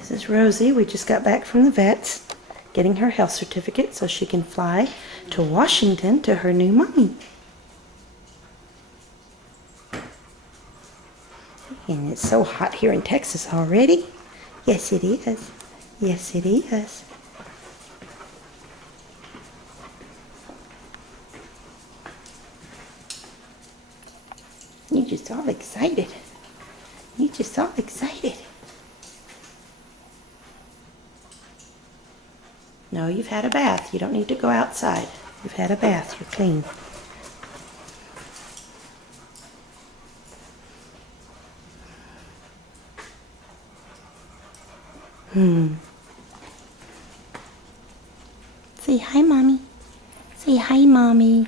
This is Rosie. We just got back from the vets, getting her health certificate so she can fly to Washington to her new mommy. And it's so hot here in Texas already. Yes, it is. Yes, it is. You're just all excited. You're just all excited. No, you've had a bath. You don't need to go outside. You've had a bath. You're clean. Say hi, Mommy. Say hi, Mommy.